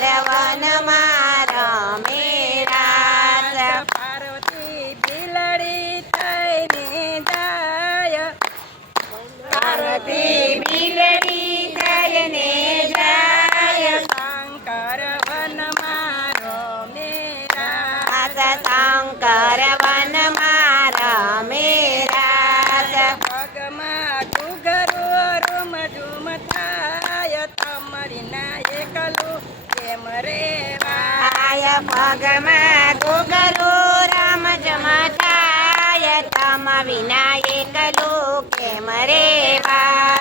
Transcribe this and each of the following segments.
શંકર પગમાં ગોગરો રામ જમતાય તમ વિના એકલું કેમ રેવાય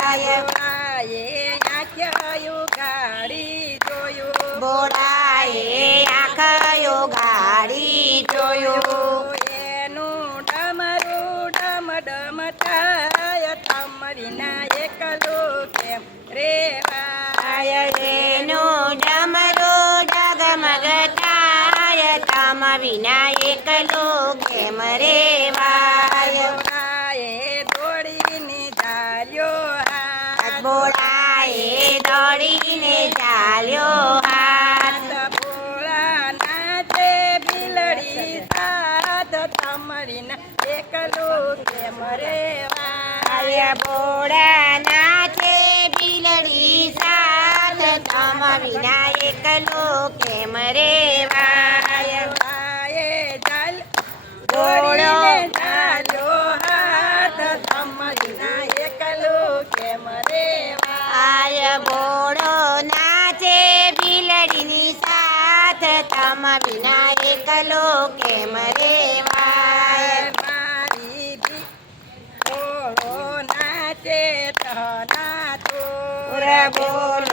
એકલો કેમ રેવાય એ ચાલ. ઘોડો. દોડીને ચાલ્યો હાથ તમારી ના એકલું કેમ નાચે બિલડીની સાથ તમ વિના એકલો કેમ રેવાય મારી બી ઓળો નાચે તના તો ઉર બોલો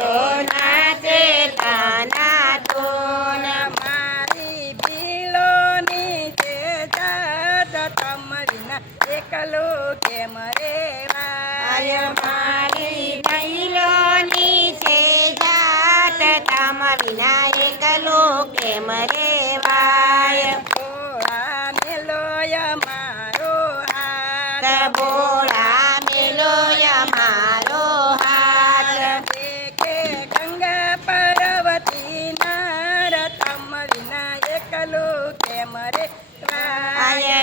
હાથ બોળા મેલો મારો હાથ દેખે ગંગા પાર્વતી નાર તમ વિના એકલો કેમ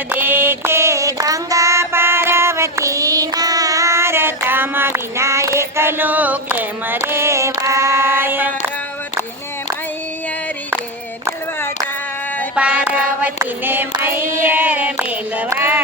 દેખે ગંગા પાર્વતી નાર તમ વિના એકલો કેમ મૈયરીએ મેળવા જાય પાર્વતીને મૈયર મેલવા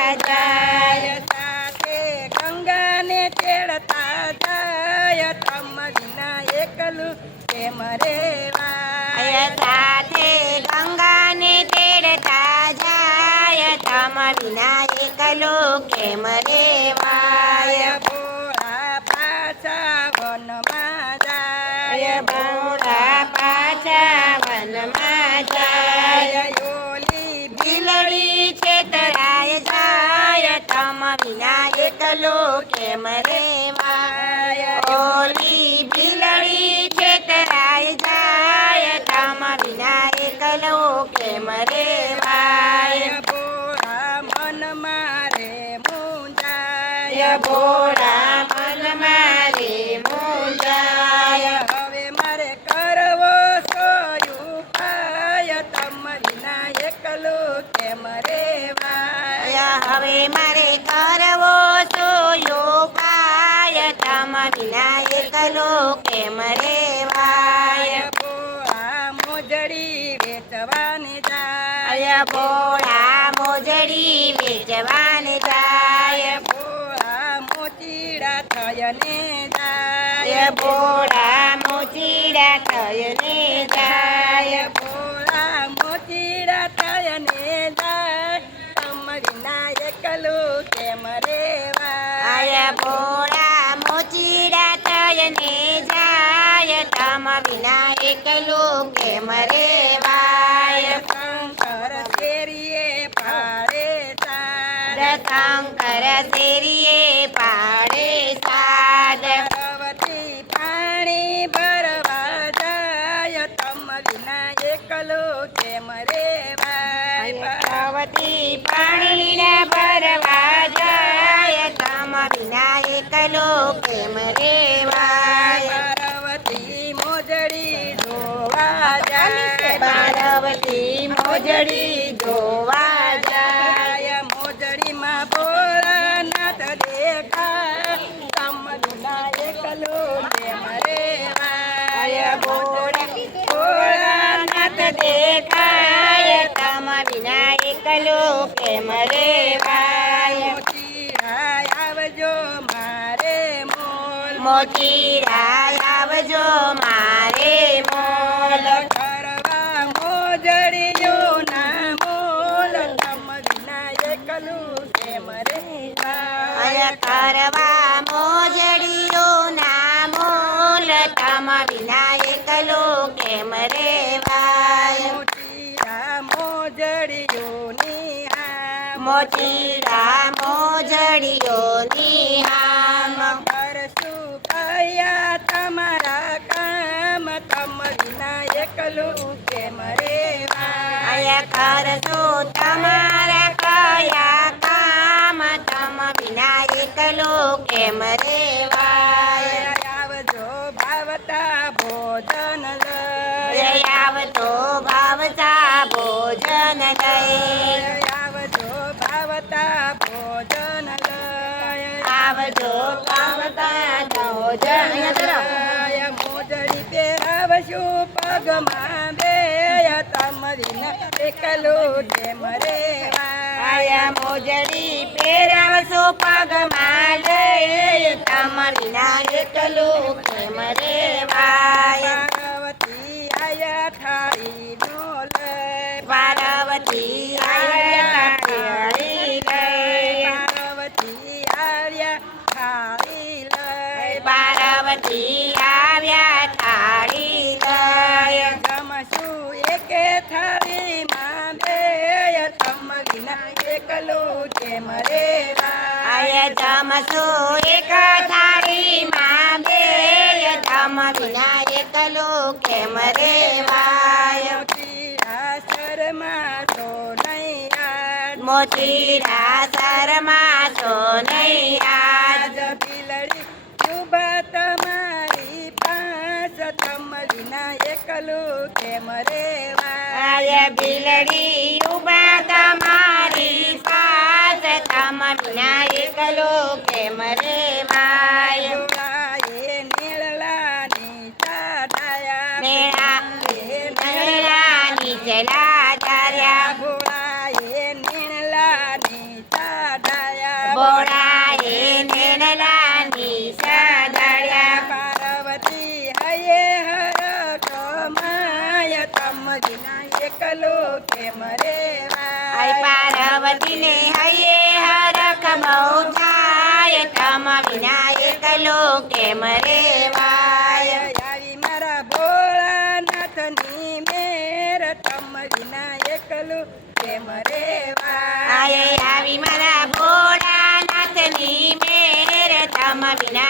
કેમ રેવાય સાથે ગંગાને તેડતા જાય. તમ વિના એકલો કેમ રેવાય ભોળા પાછા વનમાં જાય. ભોળા પાછા વનમાં જાય. ઓલી છેતરાય જાય. તમ વિના એકલો કેમ રેવાય એકલો કેમ એકલું કેમ રેવાય શંકર શેરીએ પાડે સાર શંકર શેરીએ પાડે સાદ. પાર્વતી પાણી ભરવા જાય. તમ વિના એકલો કેમ રેવાય પાર્વતી પાણીના મોજડી જોવા જાય, મોજડીમાં ભોળાનાથ દેખાય. તમ વિના એકલો કેમ રેવાય. ભોળા ભોળાનાથ દેખાય, તમ વિના એકલો કેમ રેવાય. મોતીરાય આવજો મારે મોતી મોતીરા આવજો મારે રેવાય કરવા મોજડીઓ ના મોલ તમ લો કેમ રેવાય. આમ મોતીરા મોજડીઓ નિહામ. કરશું કયા તમારા કામ તમ વિનાયક લો કેમ રેવાય. કરશું તમારા કયા કેમ રેવાય આવજો ભાવતા ભોજન જય લઈ આવતો ભાવતા ભોજન લઈ આવજો ભાવતા ભોજન લઈ આવજો ભાવતા ભોજન લઈ મોજડી પહેરાવશું પગમાં બે તમારી એકલું કેમ રેવાય આયા મોજડી પહેરાવશો પગમાં લઈ તમારી ના એકલું કેમ રેવાય આયા થાળી જમશો એક થાળીમાં બે તમ વિના એકલું કેમ રેવાય મોતીરા શરમાં તો નહીં યાદ મોતીરા શર્મા છો બિલડી ઊભા તમારી પાસ તમ વિના એકલું કેમ રેવાય બિલડી બોળાએ પાર્વતી હયે હર કમાય તમ વિના એકલો કેમ આય રેવાય પાર્વતીને હયે હર થાય તમ વિના એકલો કેમ રેવાય તમ